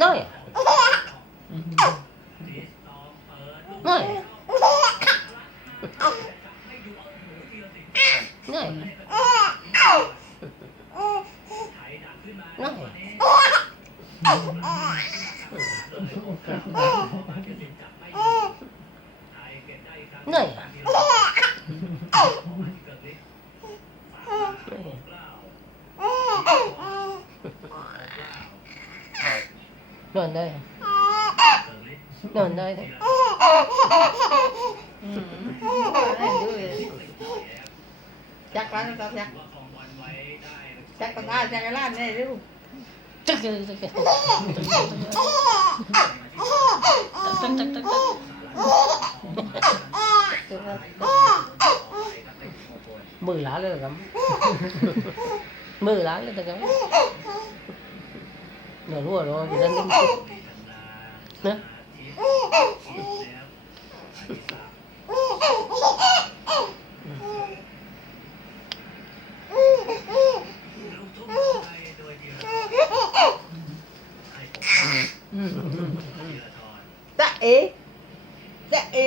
น้อยน้อยน้อยน้อยเหน่อย โดนเลยโดนเลยจักร้นจักจักรันจักร้นเนี่ยดูกจักจักจักจักจักจักจักจักจักจัก อย่าหัวเราะอย่าเล่นนะจ๊ะเอ๋จ๊ะเอ๋